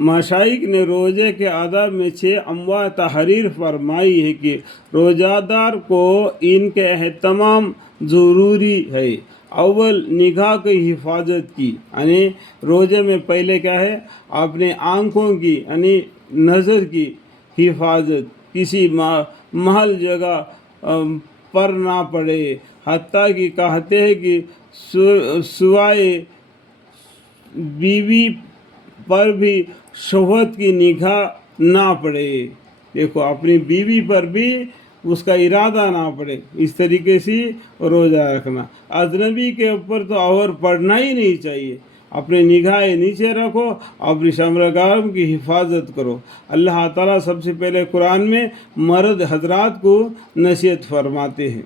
मशाइख ने रोज़े के आदाब में 6 अमवा तहरीर फरमाई है कि रोज़ादार को इनके एहतमाम ज़रूरी है। अव्वल निगाह की हिफाजत की, यानी रोज़े में पहले क्या है, अपने आँखों की यानी नज़र की हिफाजत, किसी महल जगह पर ना पड़े। हत्ता कि कहते हैं कि सुवाए बीवी पर भी शोहत की निगाह ना पड़े। देखो, अपनी बीवी पर भी उसका इरादा ना पड़े, इस तरीके से रोज़ा रखना। अजनबी के ऊपर तो और पढ़ना ही नहीं चाहिए। अपने निगाहें नीचे रखो, अपनी शर्मगाह की हिफाजत करो। अल्लाह ताला सबसे पहले कुरान में मर्द हजरात को नसीहत फरमाते हैं,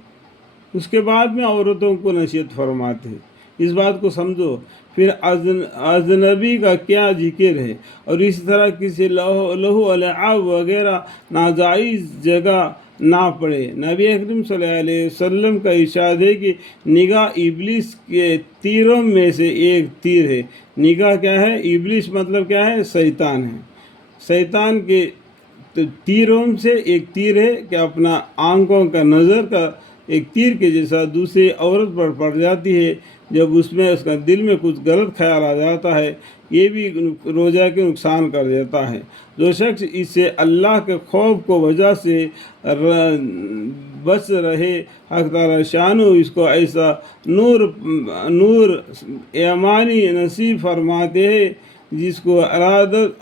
उसके बाद में औरतों को नसीहत फरमाते हैं। इस बात को समझो। फिर अजनबी का क्या जिक्र है, और इस तरह किसी लहू अलआब वगैरह नाजायज़ जगह ना पड़े। नबी अकरम सल्लल्लाहु अलैहि वसल्लम का इरशाद है कि निगाह इब्लिस के तीरों में से एक तीर है। निगाह क्या है? इब्लिस मतलब क्या है? शैतान है। शैतान के तीरों से एक तीर है कि अपना आंखों का नज़र का एक तीर के जैसा दूसरी औरत पर पड़ जाती है। जब उसमें उसका दिल में कुछ गलत ख्याल आ जाता है, ये भी रोज़ा के नुकसान कर देता है। जो शख्स इससे अल्लाह के खौफ को वजह से बच रहे, हक़ ताला शानो इसको ऐसा नूर ईमानी नसीब फरमाते हैं जिसको अलादत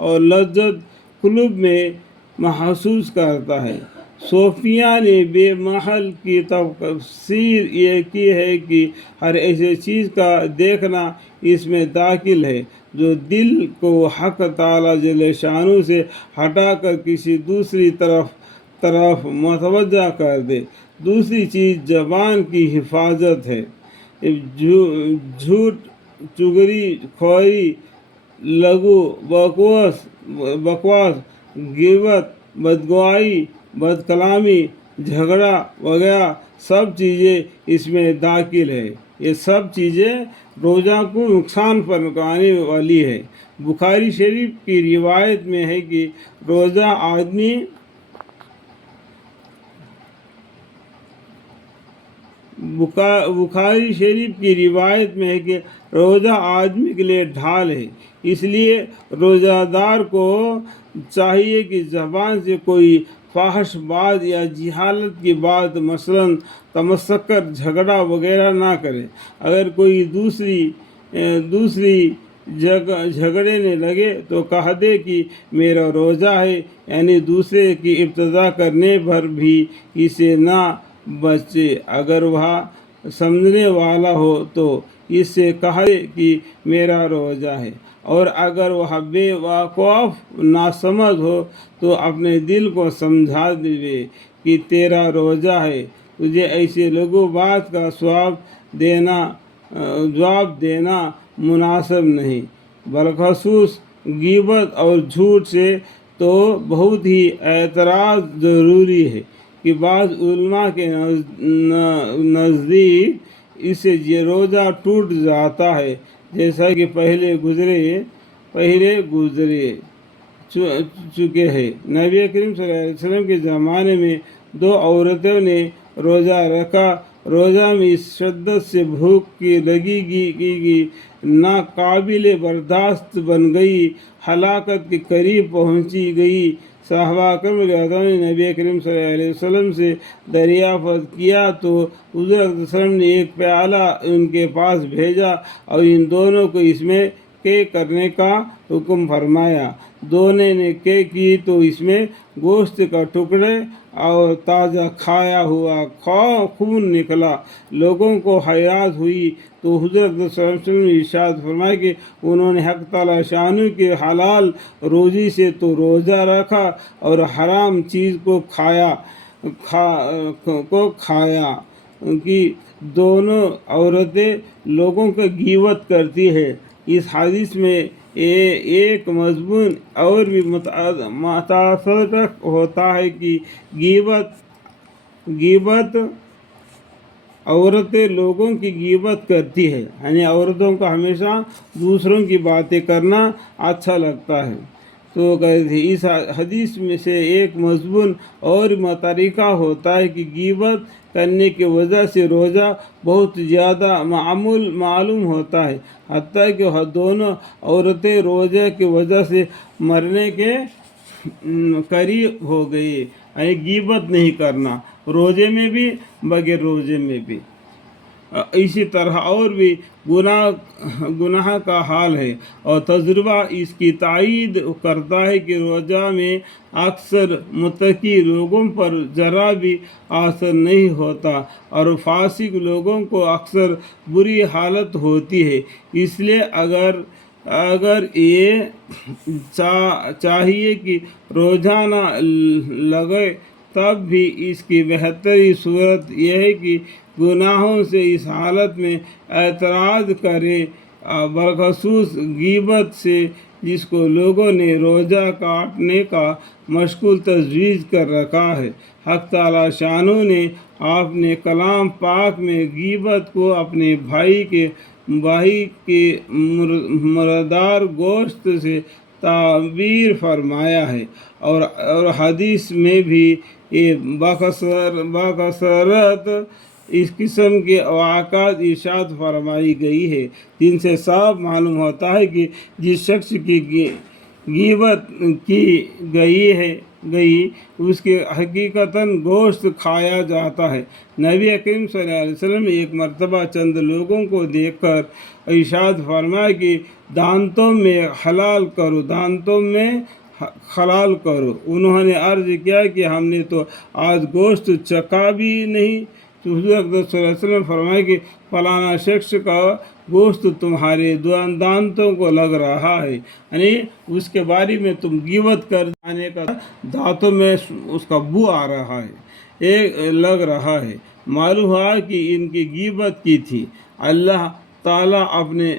और लज्जत कुलूब में महसूस करता है। सोफिया ने बेमहल की तफसीर ये की है कि हर ऐसी चीज़ का देखना इसमें दाखिल है जो दिल को हक़ ताला जल्ल शानू से हटाकर किसी दूसरी तरफ मुतवज्जा कर दे। दूसरी चीज़ ज़बान की हिफाजत है। झूठ, चुगली खोरी, लघु बकवास, गिबत, बदगुआई, बदकलामी, झगड़ा वगैरह सब चीज़ें इसमें दाखिल है। ये सब चीज़ें रोज़ा को नुकसान पहुंचाने वाली है। बुखारी शरीफ की रिवायत में है कि रोज़ा आदमी बुखारी शरीफ की रिवायत में है कि रोज़ा आदमी के लिए ढाल है। इसलिए रोज़ादार को चाहिए कि ज़बान से कोई फाहश बात या जिहालत की बात, मसलन तमस्सकर, झगड़ा वगैरह ना करे। अगर कोई दूसरी जगह झगड़ने लगे तो कह दे कि मेरा रोज़ा है, यानी दूसरे की इब्तिदा करने पर भी इसे ना बचे। अगर वह समझने वाला हो तो इससे कह दे कि मेरा रोज़ा है, और अगर वह बेवकूफ़ नासमझ हो तो अपने दिल को समझा दे कि तेरा रोज़ा है। तुझे ऐसे लोगों बात का जवाब देना मुनासिब नहीं। बलखसूस गिबत और झूठ से तो बहुत ही एतराज़ ज़रूरी है कि बाज़ उलमा के नज़दीक इससे ये रोज़ा टूट जाता है, जैसा कि पहले गुज़रे चुके हैं। नबी करीम सल्लल्लाहु अलैहि वसल्लम के ज़माने में 2 औरतों ने रोज़ा रखा। रोज़ा में इस शिद्दत से भूख की लगी नाकाबिले बर्दाश्त बन गई, हलाकत के करीब पहुंची गई। सहाबा करम ने नबी करीम सल्लल्लाहु अलैहि वसल्लम से दरियाफ़त किया तो हुज़ूर सल्लल्लाहु अलैहि वसल्लम ने एक प्याला उनके पास भेजा और इन दोनों को इसमें के करने का हुक्म फरमाया। दोनों ने के की तो इसमें गोश्त का टुकड़े और ताज़ा खाया हुआ खून निकला। लोगों को हैरत हुई तो हुज़ूर सल्लल्लाहु अलैहि वसल्लम ने इरशाद फरमाया कि उन्होंने हक़ ताला शानू के हलाल रोज़ी से तो रोज़ा रखा और हराम चीज़ को खाया कि दोनों औरतें लोगों का गीबत करती है। इस हदीस में एक मज़मून और भी मुतासर होता है कि गीबत औरतें लोगों की ग़ीबत करती है, यानी औरतों को हमेशा दूसरों की बातें करना अच्छा लगता है। तो कहते थे इस हदीस में से एक मज़मून और तरीक़ा होता है कि ग़ीबत करने की वजह से रोज़ा बहुत ज़्यादा मालूम होता है, हत्ता कि दोनों औरतें रोज़े की वजह से मरने के करीब हो गई, यानी ग़ीबत नहीं करना रोज़े में भी बगैर रोज़े में भी। इसी तरह और भी गुनाह का हाल है, और तजुर्बा इसकी तायीद करता है कि रोज़ा में अक्सर मुत्तकी लोगों पर ज़रा भी असर नहीं होता और फासिक लोगों को अक्सर बुरी हालत होती है। इसलिए अगर ये चाहिए कि रोज़ाना लगे, तब भी इसकी बेहतरी सूरत यह है कि गुनाहों से इस हालत में एतराज़ करे, बरखसूस ग़ीबत से जिसको लोगों ने रोज़ा काटने का मशगूल तजवीज़ कर रखा है। हक़ ताला शानू ने अपने कलाम पाक में ग़ीबत को अपने भाई के मुर्दार गोश्त से ताबीर फरमाया है, और हदीस में भी ये बाकसरत इस किस्म के वाक़ात इरशाद फरमाई गई है, जिनसे साफ मालूम होता है कि जिस शख्स की ग़ीबत की गई उसके हकीकतन गोश्त खाया जाता है। नबी करीम सल्लल्लाहु अलैहि वसल्लम एक मरतबा चंद लोगों को देखकर इरशाद फरमाया कि दांतों में हलाल करो। उन्होंने अर्ज़ किया कि हमने तो आज गोश्त चखा भी नहीं। तो हुज़ूर अक़दस सल्लल्लाहु अलैहि वसल्लम फरमाए कि फलाना शख्स का गोश्त तुम्हारे दांतों को लग रहा है, यानी उसके बारे में तुम ग़ीबत कर जाने का दांतों में उसका बू आ रहा है, एक लग रहा है। मालूम हुआ कि इनकी ग़ीबत की थी। अल्लाह ताला अपने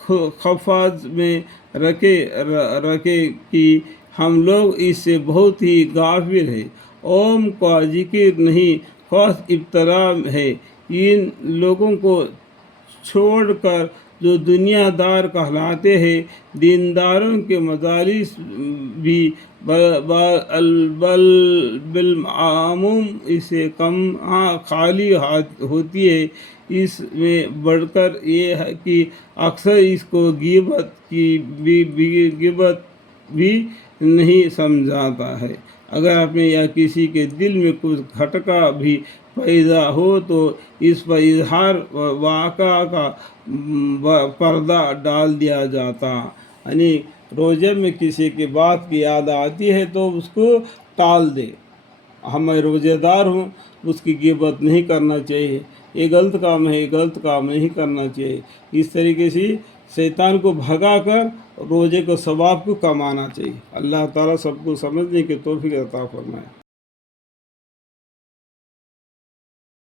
खफ़ाज में रखे कि हम लोग इससे बहुत ही गाफिल है। ओम का जिक्र नहीं, खास इब्तला है। इन लोगों को छोड़कर जो दुनियादार कहलाते हैं, दीनदारों के मजालिस भी बिलमामूम इससे कम खाली होती है। इसमें बढ़कर ये है कि अक्सर इसको ग़ीबत भी नहीं समझाता है। अगर अपने या किसी के दिल में कुछ खटका भी पैदा हो तो इस पर इजहार वाक़ा का पर्दा डाल दिया जाता, यानी रोज़े में किसी की बात की याद आती है तो उसको टाल दे। मैं रोज़ेदार हूँ, उसकी ग़ीबत नहीं करना चाहिए, ये गलत काम है, ये गलत काम नहीं करना चाहिए। इस तरीके से शैतान को भगाकर रोज़े को सवाब को कमाना चाहिए। अल्लाह ताला सबको समझने की तौफीक अता फरमाए।